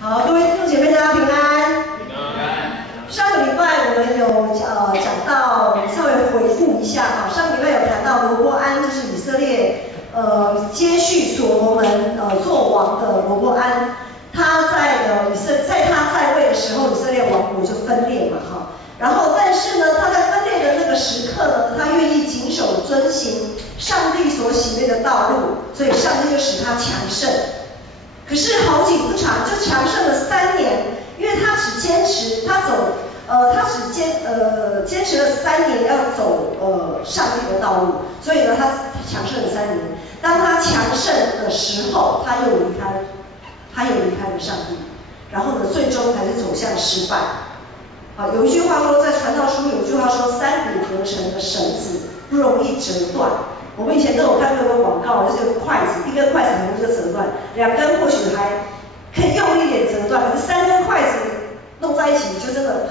好，各位弟兄姐妹，大家平安。平安。上个礼拜我们有讲到，稍微回顾一下哈。上个礼拜有谈到罗波安，就是以色列接续所罗门做王的罗波安，他在他在位的时候，以色列王国就分裂嘛哈。然后但是呢，他在分裂的那个时刻呢，他愿意谨守遵行上帝所喜悦的道路，所以上帝就使他强盛。可是好景不长，就强盛了3年，因为他只坚持坚持了3年要走上帝的道路，所以呢他强盛了3年。当他强盛的时候，他又离开了上帝，然后呢最终还是走向失败。啊，有一句话说，在传道书有一句话说，三股合成的绳子不容易折断。我们以前都有看过一个广告，就是筷子，一根筷子很容易就折断，2根或许还可以用力一点折断，可是3根筷子弄在一起就真的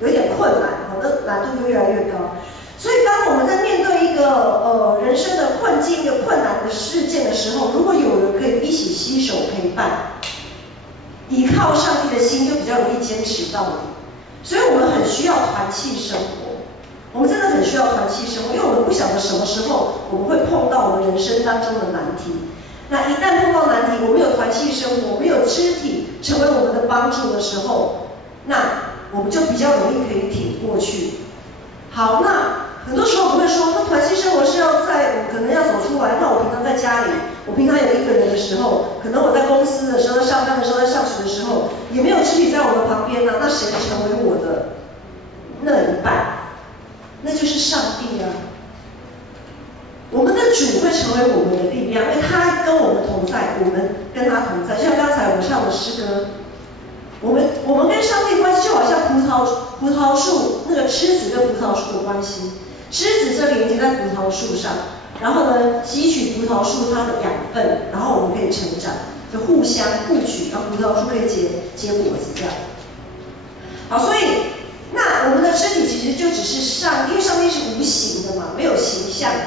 有一点困难，那难度就越来越高。所以当我们在面对一个人生的困境、一个困难的事件的时候，如果有人可以一起携手陪伴，依靠上帝的心，就比较容易坚持到底。所以我们很需要团契生活，我们真的很需要团契生活，因为我们不晓得什么时候我们会碰到我们人生当中的难题。那一旦碰到难题，我们有团契生活，我们有肢体成为我们的帮助的时候，那我们就比较容易可以挺过去。好，那很多时候我们会说，那团契生活是我可能要走出来。那我平常在家里，我平常有一个人的时候，可能我在公司的时候、在上班的时候、在上学的时候，也没有肢体在我的旁边呢。那谁成为我的那一半？那就是上帝啊！我们的主会成为我们的力量，因为他跟我们同在，我们跟他同在。就像刚才我们唱的诗歌，我们跟上帝关系就好像葡萄树那个枝子跟葡萄树的关系，枝子就连接在葡萄树上，然后呢吸取葡萄树它的养分，然后我们可以成长，就互相互取，然后葡萄树可以结果子这样。好，所以那我们的肢体其实就只是因为上帝是无形的嘛，没有形象的。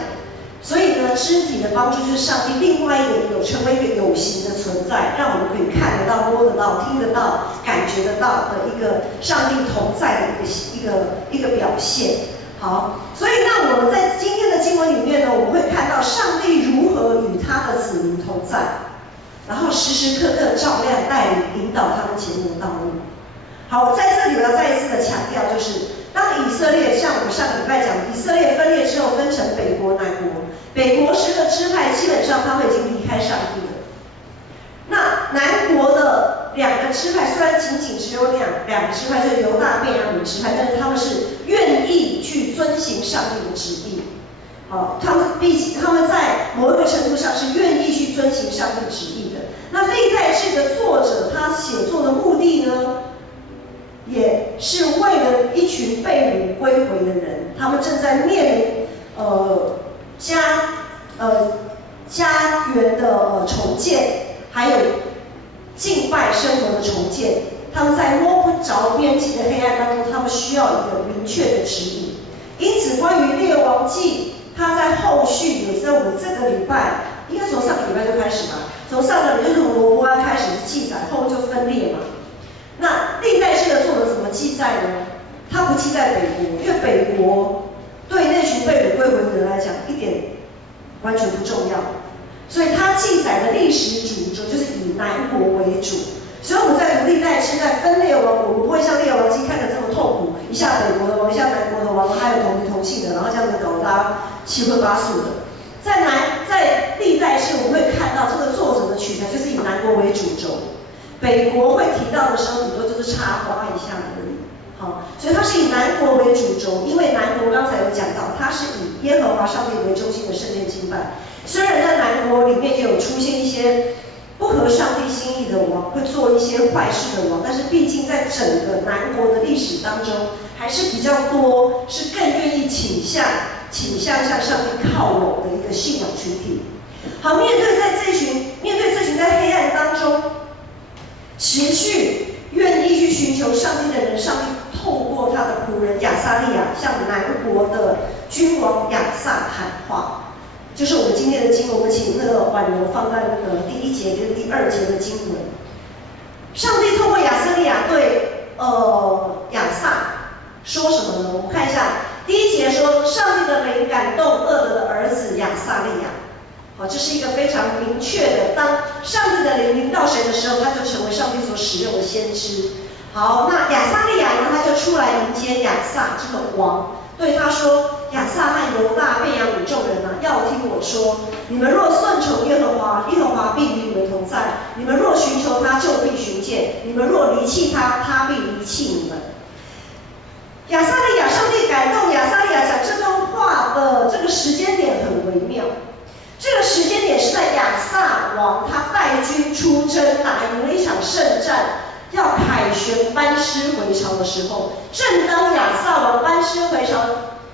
所以呢，肢体的帮助就是上帝另外成为一个有形的存在，让我们可以看得到、摸得到、听得到、感觉得到的一个上帝同在的一个表现。好，所以那我们在今天的经文里面呢，我们会看到上帝如何与他的子民同在，然后时时刻刻照亮、带领、引导他们前面的道路。好，在这里我要再一次的强调，就是当以色列像我们上个礼拜讲，以色列分裂之后分成北国、南国。北国10个支派基本上他们已经离开上帝了。那南国的2个支派虽然仅只有2个支派，就是犹大、便雅悯支派，但是他们是愿意去遵行上帝的旨意。好，他们在某一个程度上是愿意去遵行上帝旨意的。那历代志的作者他写作的目的呢，也是为了一群被掳归回的人，他们正在面临家园的重建，还有敬拜生活的重建。他们在摸不着边际的黑暗当中，他们需要一个明确的指引。因此，关于列王记，它在后续也在我们这个礼拜，应该从上个礼拜就开始吧，从上个礼拜就是罗波安开始记载，后面就分裂嘛。那历代志的作者怎么记载呢？他不记在北国，因为北国对那群被掳归回的人来讲一点完全不重要，所以他记载的历史主轴就是以南国为主。所以我们在读历代志，在分列王，我们不会像列王记看得这么痛苦，一下北国的王，一下南国的王，还有同名同姓的，然后这样子搞得大家七荤八素的。在历代志我们会看到这个作者的取材就是以南国为主轴，北国会提到的时候，顶多就是插花一下而已。好，所以它是以南国为主轴，因为南国刚才有讲到，它是以耶和华上帝为中心的圣殿敬拜。虽然在南国里面也有出现一些不合上帝心意的王，会做一些坏事的王，但是毕竟在整个南国的历史当中，还是比较多是更愿意倾向向上帝靠拢的一个信仰群体。好，面对这群在黑暗当中持续愿意去寻求上帝的人，上帝透过他的仆人亚撒利亚向南国的君王亚撒喊话。就是我们今天的经文，我们请那个婉柔放在那个第1节跟第2节的经文。上帝透这是一个非常明确的，当上帝的灵临到谁的时候，他就成为上帝所使用的先知。好，那亚撒利亚呢，他就出来迎接亚撒这个王，对他说：“亚撒和犹大、便雅悯众人啊，要听我说，你们若顺从耶和华，耶和华必与你们同在；你们若寻求他，就必寻见；你们若离弃他，他必离弃你们。”亚撒利亚，上帝感动亚撒利亚讲这段话的这个时间点很微妙。这个时间点是在亚撒王他带军出征，打赢了一场胜战，要凯旋班师回朝的时候，正当亚撒王班师回朝，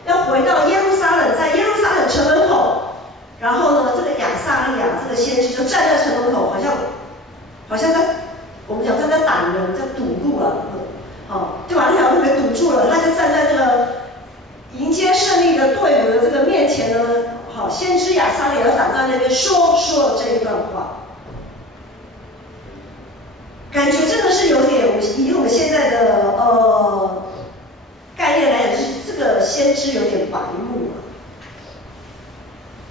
要回到耶路撒冷，在耶路撒冷城门口，然后呢，这个亚撒利亚这个先知就站在城门口，好像在我们讲在挡人，在堵路了。就把那条路给堵住了，他就站在这个迎接胜利的队伍的这个面前呢。好，先知亚撒利亚挡在那边说了这一段话，感觉真的是有点，以我们现在的概念来讲，就是这个先知有点白目啊。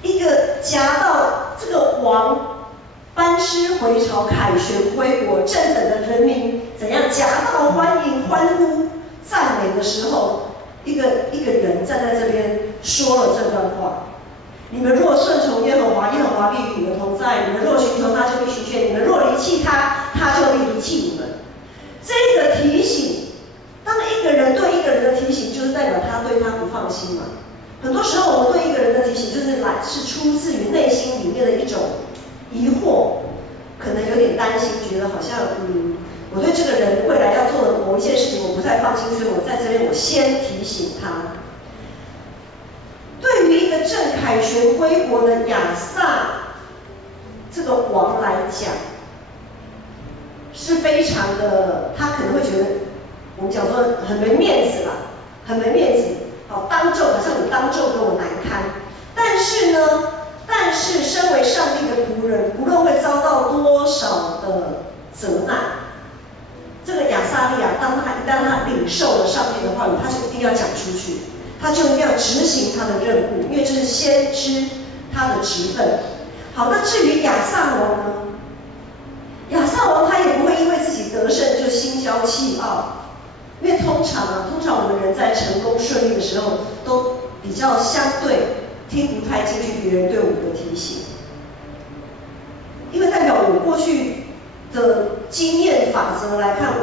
一个夹到这个王班师回朝、凯旋归国，正等的人民怎样夹道欢迎、欢呼、赞美的时候，一个人站在这边说了这段话：你们若顺从耶和华，耶和华必与你们同在；你们若寻求他，就必寻见；你们若离弃他，他就必离弃你们。这个提醒，当一个人对一个人的提醒，就是代表他对他不放心嘛。很多时候，我们对一个人的提醒，是出自于内心里面的一种疑惑，可能有点担心，觉得好像我对这个人未来要做的某一件事情我不太放心，所以我在这边我先提醒他。对于一个正凯旋归国的亚撒这个王来讲，是非常的，他可能会觉得我们讲说很没面子啦，很没面子。好，当众好像你当众跟我难堪，但是身为上帝的仆人，无论会遭到多少的责难，这个亚撒利亚，一旦他领受了上帝的话语，他就一定要讲出去，他就一定要执行他的任务，因为这是先知他的职分。好，那至于亚撒王呢？亚撒王他也不会因为自己得胜就心骄气傲。因为通常我们人在成功顺利的时候，都比较相对听不太进去别人对我们的提醒，因为代表我过去的经验法则来看，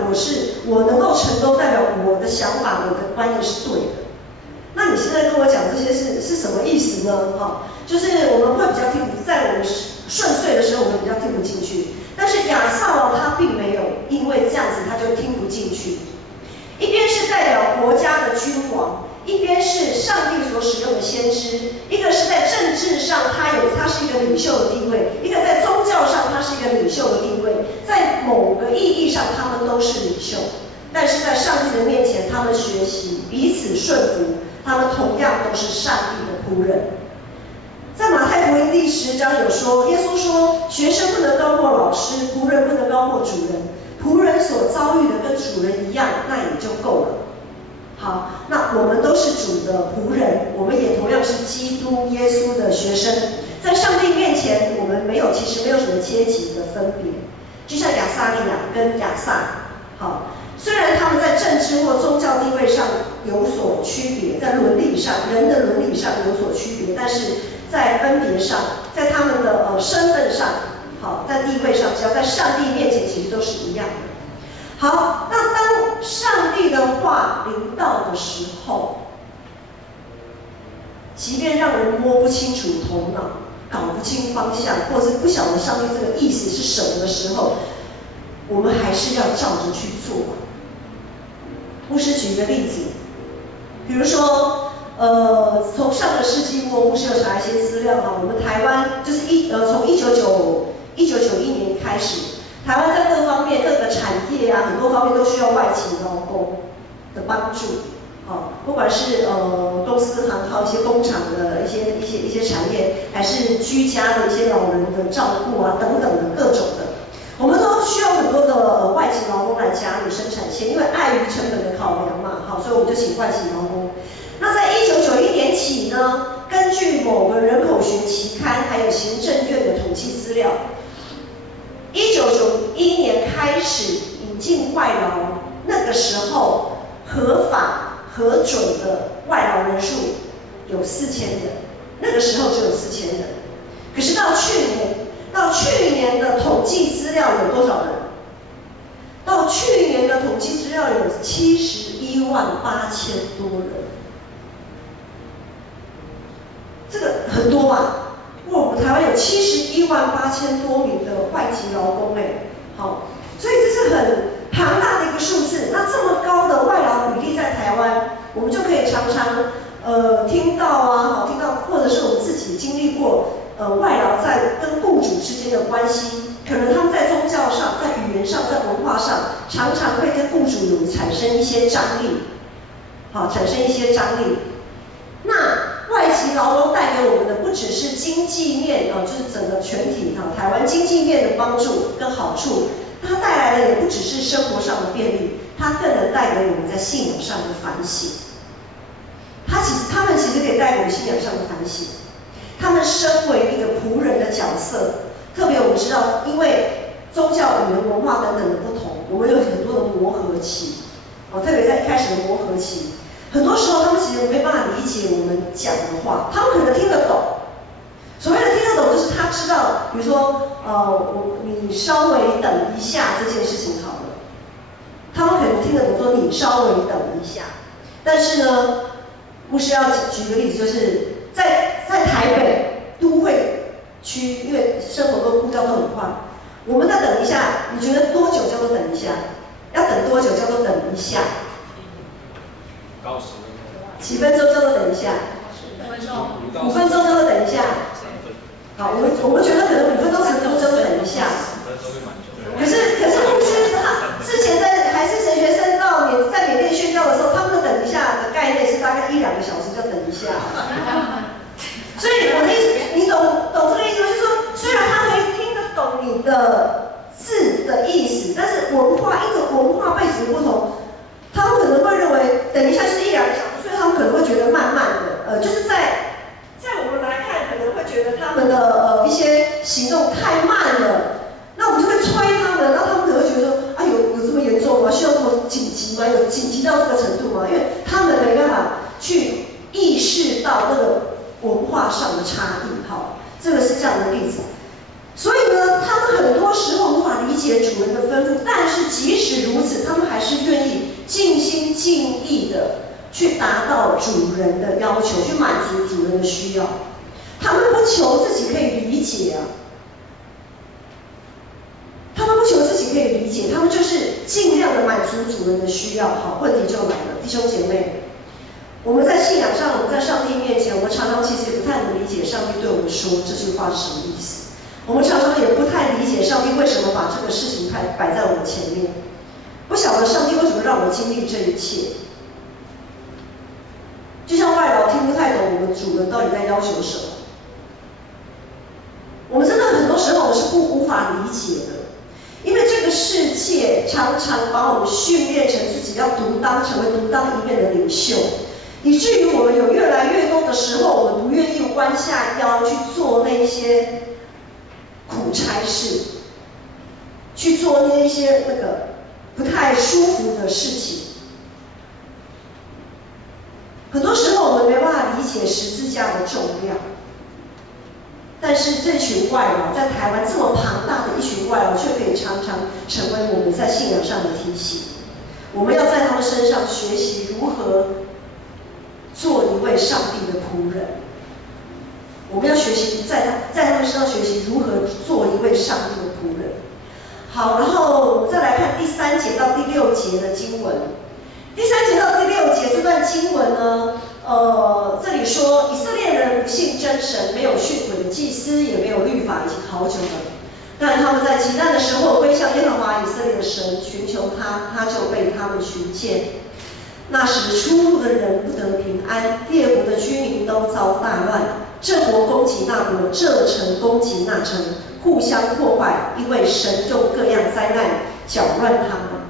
我能够成功，代表我的想法、我的观念是对的。那你现在跟我讲这些是什么意思呢？就是我们会比较在我们顺遂的时候，我们比较听不进去。但是亚撒王他并没有因为这样子他就听不进去。一边是代表国家的君王，一边是上帝所使用的先知，一个是在政治上他是一个领袖的地位，一个在宗教上他是一个领袖的地位，在某个意义上他们都是领袖，但是在上帝的面前，他们学习彼此顺服，他们同样都是上帝的仆人。在马太福音第10章有说，耶稣说，学生不能高过老师，仆人不能高过主人。仆人所遭遇的跟主人一样，那也就够了。好，那我们都是主的仆人，我们也同样是基督耶稣的学生，在上帝面前，我们其实没有什么阶级的分别。就像亚撒利亚跟亚撒，好，虽然他们在政治或宗教地位上有所区别，在伦理上，人的伦理上有所区别，但是在分别上，在他们的身份上。好，在地位上，只要在上帝面前，其实都是一样的。好，那当上帝的话临到的时候，即便让人摸不清楚头脑，搞不清方向，或是不晓得上帝这个意思是什么的时候，我们还是要照着去做。牧师举一个例子，比如说，从上个世纪末，牧师有查一些资料我们台湾就是从1991年开始，台湾在各方面、各个产业很多方面都需要外籍劳工的帮助。不管是公司行号、一些工厂的一些产业，还是居家的一些老人的照顾等等的各种的，我们都需要很多的外籍劳工来加入生产线，因为碍于成本的考量嘛，所以我们就请外籍劳工。那在1991年起呢，根据某个人口学期刊还有行政院资料，1991年开始引进外劳，那个时候合法核准的外劳人数有4000人，那个时候只有4000人。可是到去年的统计资料有多少人？到去年的统计资料有71.8万多人，这个很多吧？哇，我们台湾有71.8万多名的外籍劳工哎，好，所以这是很庞大的一个数字。那这么高的外劳比例在台湾，我们就可以常常听到啊，听到，或者是我们自己经历过外劳在跟雇主之间的关系，可能他们在宗教上、在语言上、在文化上，常常会跟雇主有产生一些张力，好，产生一些张力。那外籍劳工带给我们的不只是经济面就是整个全体台湾经济面的帮助跟好处，它带来的也不只是生活上的便利，它更能带给我们在信仰上的反省。他们其实可以带给我们信仰上的反省。他们身为一个仆人的角色，特别我们知道，因为宗教、语言、文化等等的不同，我们有很多的磨合期。特别在一开始的磨合期，很多时候他们其实没办法理解我们讲的话，他们可能听得懂。所谓的听得懂，就是他知道，比如说，你稍微等一下这件事情好了，他们可能听得懂说你稍微等一下。但是呢，牧师要举个例子，就是在台北都会区，因为生活都步调都很快，我们再等一下，你觉得多久叫做等一下？要等多久叫做等一下？几分钟叫做等一下？5分钟叫做等一下。好，我们觉得可能5分钟、10分钟叫做等一下。可是牧师他之前还是神学生在缅甸宣教的时候，他们的等一下的概念是大概1-2个小时叫等一下。所以我的意思，你懂这个意思吗？就是说，虽然他可以听得懂你的字的意思，但是因着文化背景的不同，他们可能会认为等一下是1-2个小时，所以他们可能会觉得慢慢的，就是在我们来看，可能会觉得他们的一些行动太慢了，那我们就会催他们，然后他们可能会觉得说，啊有这么严重吗？需要这么紧急吗？有紧急到这个程度吗？因为他们没办法去意识到那个文化上的差异，好，这个是这样的例子。所以呢，他们很多时候无法理解主人的吩咐，但是即使如此，他们还是愿意尽心尽意的去达到主人的要求，去满足主人的需要。他们不求自己可以理解啊，他们不求自己可以理解，他们就是尽量的满足主人的需要。好，问题就来了，弟兄姐妹。我们在信仰上，我们在上帝面前，我们常常其实也不太能理解上帝对我们说这句话是什么意思。我们常常也不太理解上帝为什么把这个事情摆在我们前面，不晓得上帝为什么让我们经历这一切。就像外劳听不太懂我们主人到底在要求什么，我们真的很多时候我们是无法理解的，因为这个世界常常把我们训练成自己要成为独当一面的领袖。以至于我们有越来越多的时候，我们不愿意弯下腰去做那些苦差事，去做那些不太舒服的事情。很多时候我们没办法理解十字架的重量，但是这群外劳在台湾这么庞大的一群外劳，却可以常常成为我们在信仰上的提醒。我们要在他们身上学习如何做一位上帝的仆人，我们要学习在他们身上学习如何做一位上帝的仆人。好，然后我们再来看第3节到第6节的经文。第3节到第6节这段经文呢，这里说以色列人不信真神，没有训诲的祭司，也没有律法，已经好久了。但他们在极难的时候归向耶和华以色列的神，寻求他，他就被他们寻见。那时出入的人不得平安，列国的居民都遭大乱，这国攻击那国，这城攻击那城，互相破坏，因为神用各样灾难搅乱他们。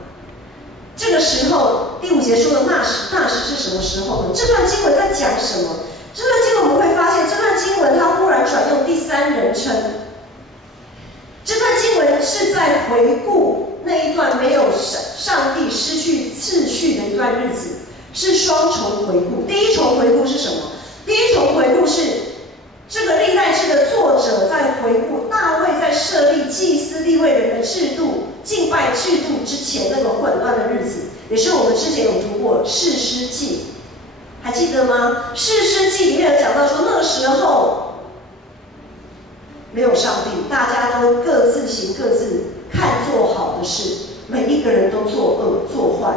这个时候，第5节说的那时是什么时候呢？这段经文在讲什么？这段经文我们会发现，这段经文它忽然转用第3人称。是在回顾那一段没有上帝失去次序的一段日子，是双重回顾。第一重回顾是什么？第一重回顾是这个历代志的作者在回顾大卫在设立祭司利未人的制度、敬拜制度之前那个混乱的日子，也是我们之前有读过士师记，还记得吗？士师记里面有讲到说，那个时候没有上帝，大家都各自行各自看做好的事，每一个人都作恶作坏。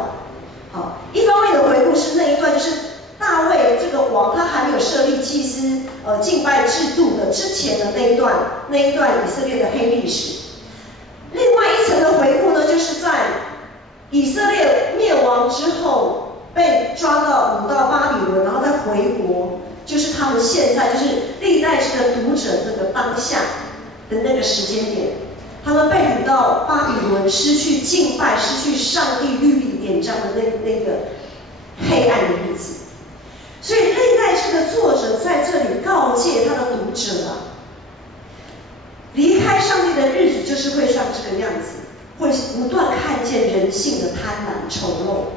好，一方面的回顾是那一段，就是大卫这个王他还没有设立祭司敬拜制度的之前的那一段以色列的黑历史。另外一层的回顾呢，就是在以色列灭亡之后被抓到掳到巴比伦，然后再回国，就是他们现在就是历代志的读者那个当下的那个时间点，他们被掳到巴比伦，失去敬拜、失去上帝律例典章的那个黑暗的日子。所以历代志的作者在这里告诫他的读者啊，离开上帝的日子就是会像这个样子，会不断看见人性的贪婪、丑陋。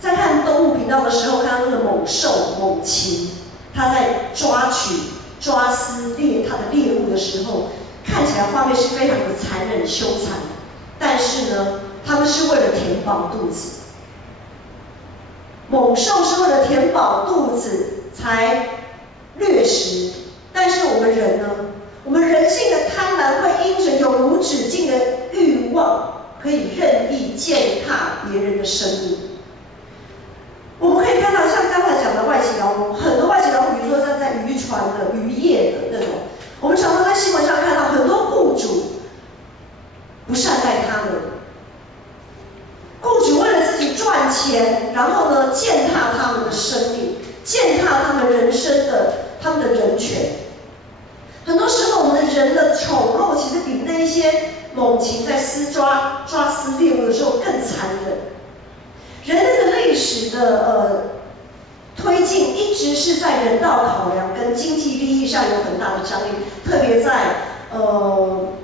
在看动物频道的时候，看到那个猛兽、猛禽，他在抓取、抓撕猎他的猎物的时候，看起来画面是非常的残忍、凶残。但是呢，他们是为了填饱肚子。猛兽是为了填饱肚子才掠食，但是我们人呢？我们人性的贪婪会因着永无止境的欲望，可以任意践踏别人的生命。我们可以看到，像刚才讲的外籍劳工，很多外籍劳工，比如说像在渔船的、渔业的那种，我们常常在新闻上看到很多雇主不善待他们。雇主为了自己赚钱，然后呢践踏他们的生命，践踏他们人生的他们的人权。很多时候，我们的人的丑陋其实比那一些猛禽在抓撕猎物的时候更残忍。人类的历史的推进一直是在人道考量跟经济利益上有很大的张力，特别在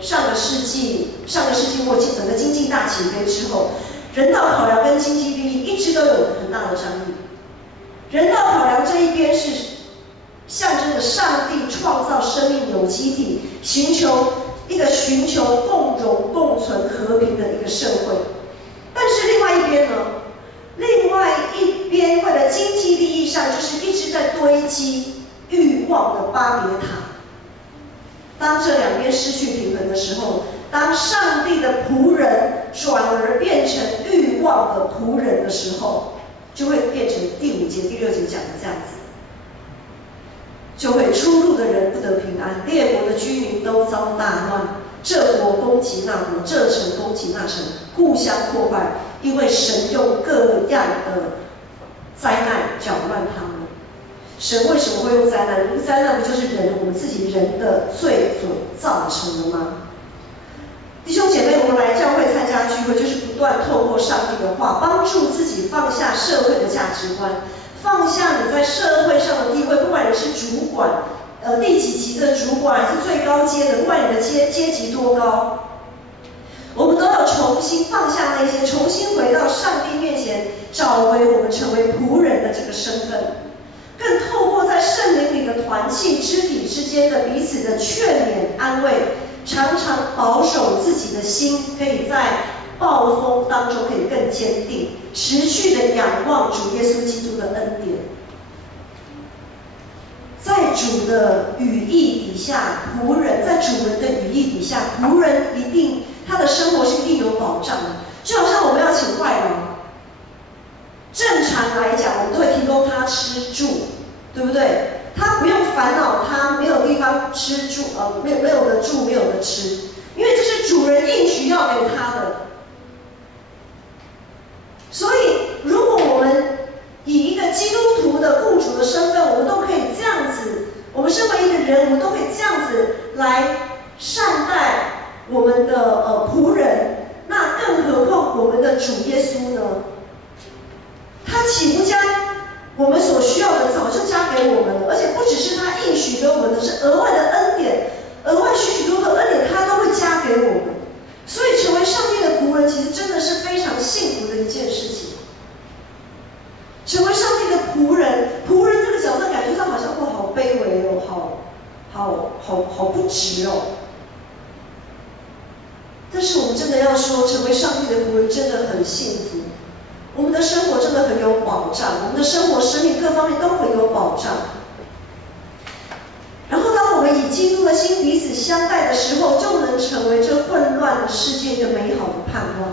上个世纪末整个经济大起飞之后，人道考量跟经济利益一直都有很大的张力。人道考量这一边是象征着上帝创造生命有机体，寻求共荣共存和平的一个社会。但是另外一边呢？另外一边为了经济利益上，就是一直在堆积欲望的巴别塔。当这两边失去平衡的时候，当上帝的仆人转而变成欲望的仆人的时候，就会变成第5节、第6节讲的这样子，就会出入的人不得平安，列国的居民都遭大乱，这国攻击那国，这城攻击那城，互相破坏，因为神用各样的灾难搅乱他们。神为什么会用灾难？这个灾难不就是我们自己人的罪所造成的吗？弟兄姐妹，我们来教会参加聚会，就是不断透过上帝的话，帮助自己放下社会的价值观，放下你在社会上的地位，不管你是主管，第几级的主管，还是最高阶的，不管你的阶级多高，我们都要重新放下那些，重新回到上帝面前，找回我们成为仆人的这个身份，更透过在圣灵里的团契、肢体之间的彼此的劝勉、安慰，常常保守自己的心，可以在暴风当中可以更坚定，持续的仰望主耶稣基督的恩典。在主的羽翼底下，仆人在主人的羽翼底下，仆人一定他的生活是一定有保障的。就好像我们要请外劳，正常来讲，我们都会提供他吃住，对不对？他不用烦恼他没有地方吃住，没有的住，没有的吃，因为这是主人应许要给他的。所以，如果我们以一个基督徒的雇主的身份，我们都可以这样子，我们身为一个人，我们都可以这样子来善待我们的仆人，那更何况我们的主耶稣呢？他岂不将我们所需要的早就加给我们了？而且不只是他应许给我们的，是额外的恩典，额外许多的恩但是我们真的要说，成为上帝的仆人真的很幸福。我们的生活真的很有保障，我们的生活、生命各方面都很有保障。然后，当我们以基督的心彼此相待的时候，就能成为这混乱的世界一个美好的盼望。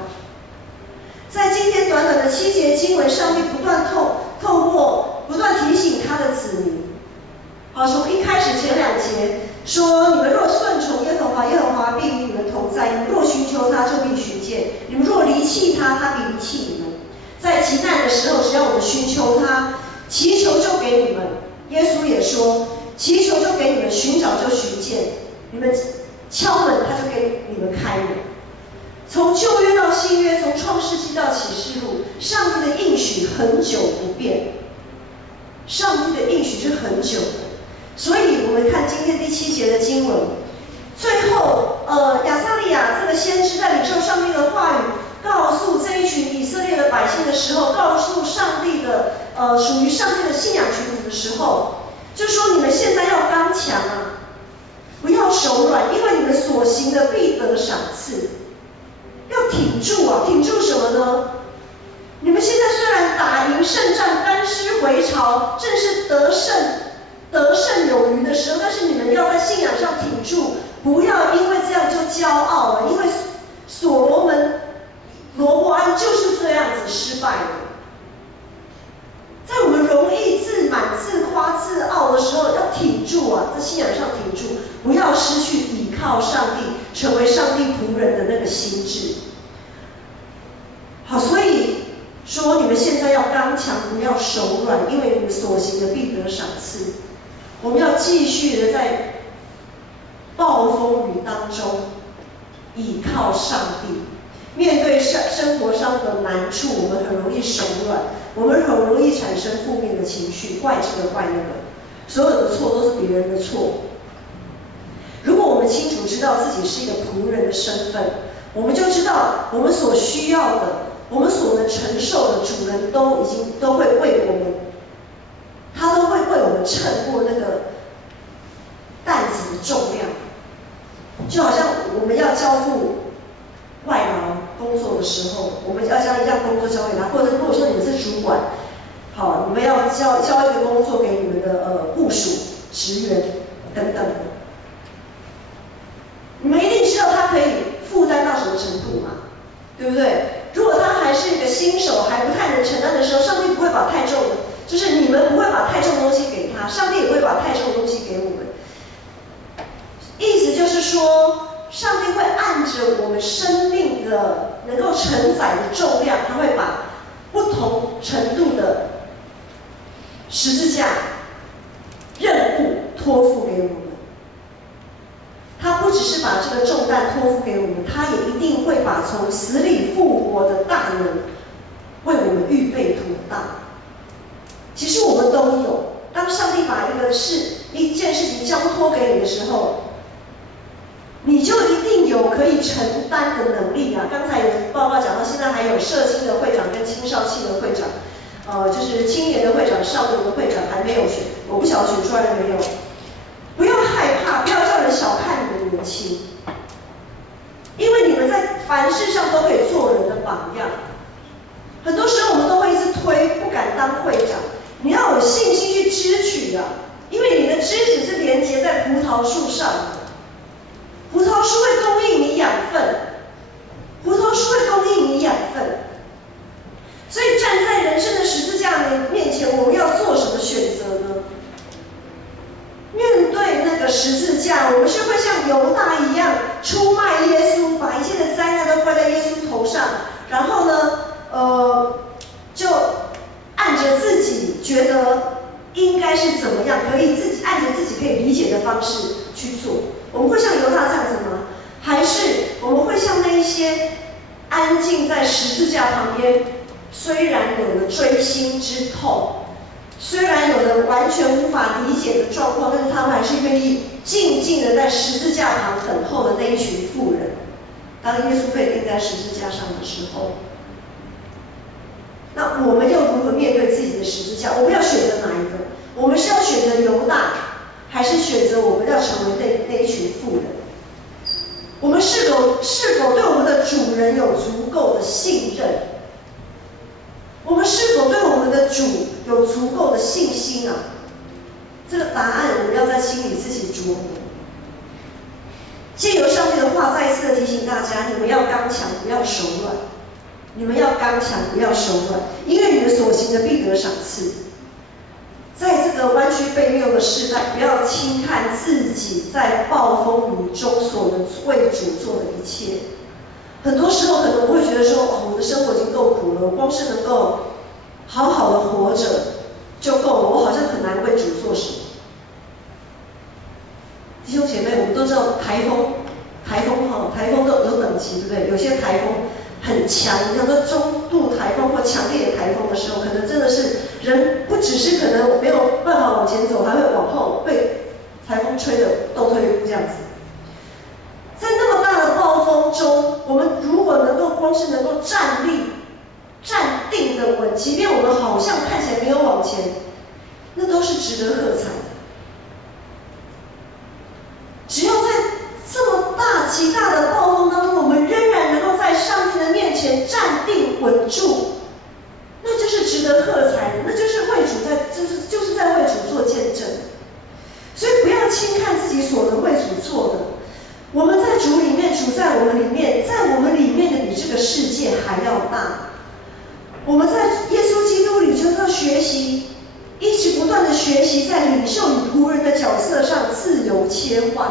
在今天短短的7节经文，上帝不断透过不断提醒他的子民。好，从一开始前2节说：“你们若顺从耶和华，耶和华必与你们同在；你们若寻求他，就必寻见；你们若离弃他，他必离弃你们。”在急难的时候，只要我们寻求他，祈求就给你们。耶稣也说：“祈求就给你们，寻找就寻见，你们敲门，他就给你们开门。”从旧约到新约，从创世纪到启示录，上帝的应许很久不变。上帝的应许是很久的，所以我们看今天第7节的经文，最后亚撒利亚这个先知在领受上帝的话语，告诉这一群以色列的百姓的时候，告诉上帝的属于上帝的信仰群体的时候，就说你们现在要刚强啊，不要手软，因为你们所行的必得赏赐。要挺住啊，挺住什么呢？你们现在虽然打赢胜仗，班师回朝，正是得胜有余的时候，但是你们要在信仰上挺住，不要因为这样就骄傲了，因为罗伯安就是这样子失败的。在我们容易自满、自夸、自傲的时候，要挺住啊，在信仰上挺住，不要失去倚靠上帝、成为上帝仆人的那个心智。好，所以说你们现在要刚强，不要手软，因为你们所行的必得赏赐。我们要继续的在暴风雨当中倚靠上帝。面对生活上的难处，我们很容易手软，我们很容易产生负面的情绪，怪这个怪那个，所有的错都是别人的错。如果我们清楚知道自己是一个仆人的身份，我们就知道我们所需要的，我们所能承受的，主人都会为我们，他都会为我们称过那个担子的重量。就好像我们要交付外劳工作的时候，我们要将一样工作交给他，或者如果说你们是主管，好，你们要交一个工作给你们的部属、职员等等的，你们一定知道他可以负担到什么程度嘛，对不对？如果他还是一个新手，还不太能承担的时候，上帝不会把太重的，就是你们不会把太重的东西给他，上帝也不会把太重的东西给我们。意思就是说，上帝会按着我们生命的能够承载的重量，他会把不同程度的十字架任务托付给我们。他不只是把这个重担托付给我们，他也一定会把从死里复活的大能为我们预备妥当。其实我们都有，当上帝把一件事情交托给你的时候，你就一定有可以承担的能力啊！刚才有报告讲到，现在还有社青的会长跟青少系的会长，就是青年的会长、少年的会长还没有选，我不晓得选出来了没有。不要害怕，不要叫人小看你的年轻，因为你们在凡事上都可以做人的榜样。很多时候我们都会一直推，不敢当会长。你要有信心去支取啊，因为你的枝子是连接在葡萄树上的。葡萄树会供应你养分，葡萄树会供应你养分。所以站在人生的十字架面前，我们要做什么选择呢？面对那个十字架，我们是会像犹大一样出卖耶稣，把一切的灾难都怪在耶稣头上，然后呢，就按着自己觉得应该是怎么样，可以自己按着自己可以理解的方式去做。我们会像犹大这样子吗？还是我们会像那一些安静在十字架旁边，虽然有了锥心之痛，虽然有了完全无法理解的状况，但是他们还是愿意静静的在十字架旁等候的那一群妇人，当耶稣被钉在十字架上的时候，那我们又如何面对自己的十字架？我们要选择哪一个？我们是要选择犹大，还是选择我们要成为那一群妇人？我们是否对我们的主人有足够的信任？我们是否对我们的主有足够的信心啊？这个答案我们要在心里自己琢磨。借由上帝的话，再一次的提醒大家：你们要刚强，不要手软。你们要刚强，不要手软，因为你们所行的必得赏赐。在这个弯曲背谬的时代，不要轻看自己在暴风雨中所能为主做的一切。很多时候，可能我会觉得说：哦，我的生活已经够苦了，我光是能够好好的活着就够了，我好像很难为主做什么。弟兄姐妹，我们都知道台风都有等级，对不对？有些台风很强，像说中度台风或强烈的台风的时候，可能真的是人不只是可能没有办法往前走，还会往后被台风吹得倒退这样子。在那么大的暴风中，我们如果光是能够站定的稳，即便我们好像看起来没有往前，那都是值得喝彩的。只要在这么极大的暴风当中，我们仍然能够在上帝的面前站定稳住，那就是值得喝彩的，那就是就是在为主做见证。所以不要轻看自己所能为主做的。我们在主里面，主在我们里面，在我们里面的比这个世界还要大。我们在耶稣基督里就是要学习，一直不断的学习，在领袖与仆人的角色上自由切换。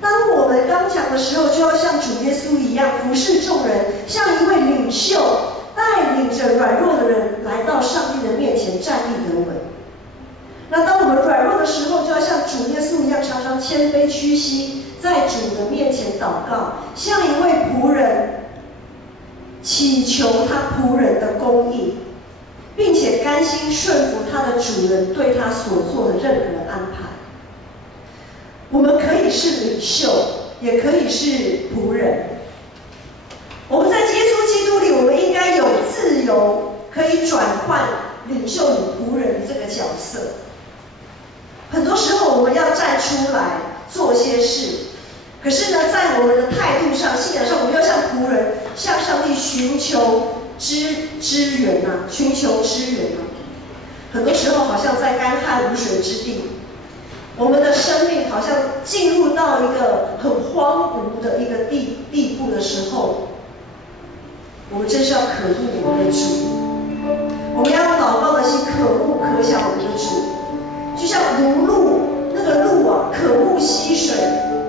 当我们刚强的时候，就要像主耶稣一样服侍众人，像一位领袖带领着软弱的人来到上帝的面前站立得稳。那当我们软弱的时候，就要像主耶稣一样，常常谦卑屈膝，在主的面前祷告，像一位仆人祈求他仆人的公义，并且甘心顺服他的主人对他所做的任何安排。我们可以是领袖，也可以是仆人。我们在耶稣基督里，我们应该有自由，可以转换领袖与仆人这个角色。很多时候，我们要站出来做些事，可是呢，在我们的态度上、信仰上，我们要像仆人，向上帝寻求支援啊，寻求支援啊。很多时候，好像在干旱无水之地。我们的生命好像进入到一个很荒芜的一个地步的时候，我们真是要渴慕我们的主。我们要用祷告的心渴慕渴想我们的主，就像如鹿，那个鹿啊，渴慕溪水。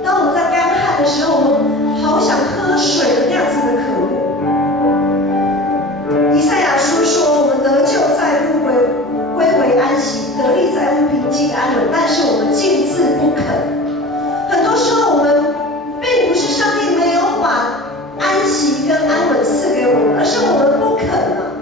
当我们在干旱的时候，我们好想喝水的那样子的渴慕。以赛亚书说：“我们得救在乎归为安息，得力在乎平静安稳。”但是我们竟自不肯。很多时候，我们并不是上帝没有把安息跟安稳赐给我们，而是我们不肯啊。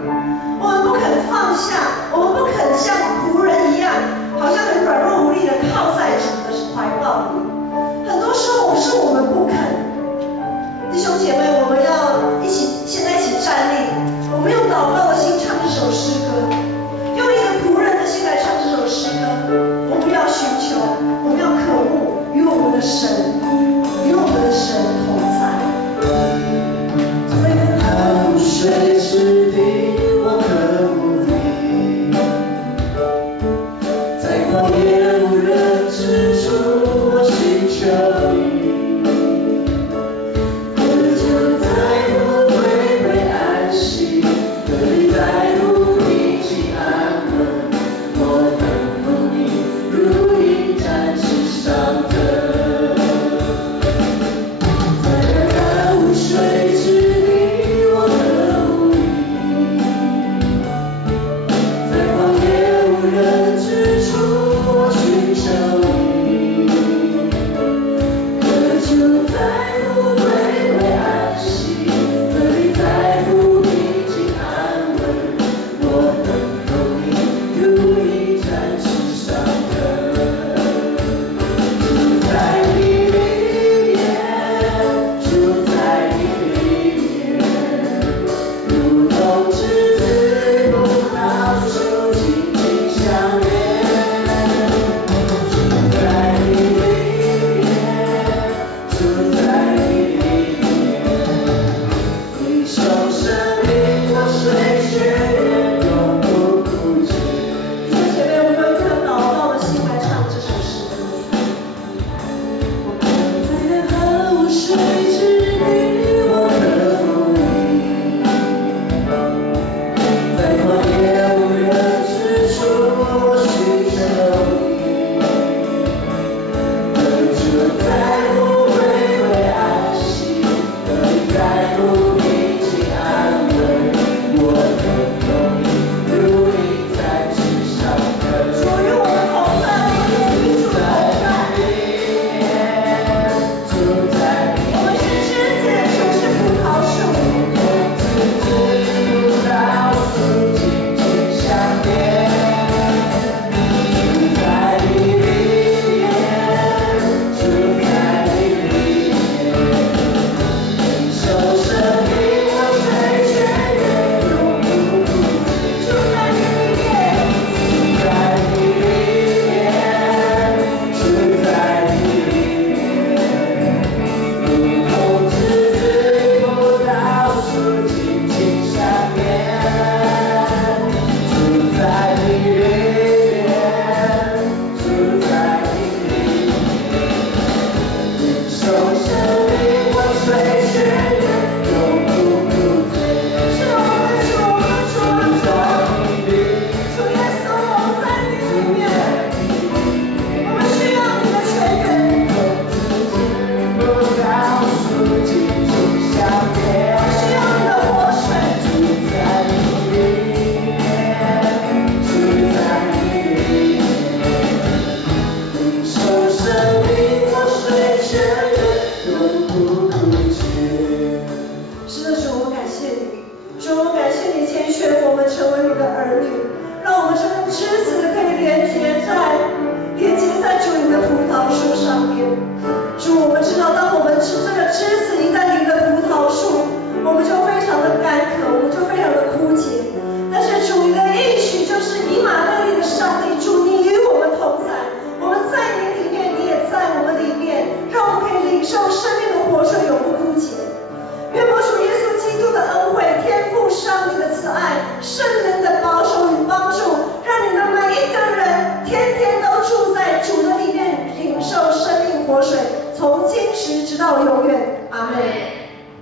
直到永远。阿门。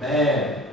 阿门。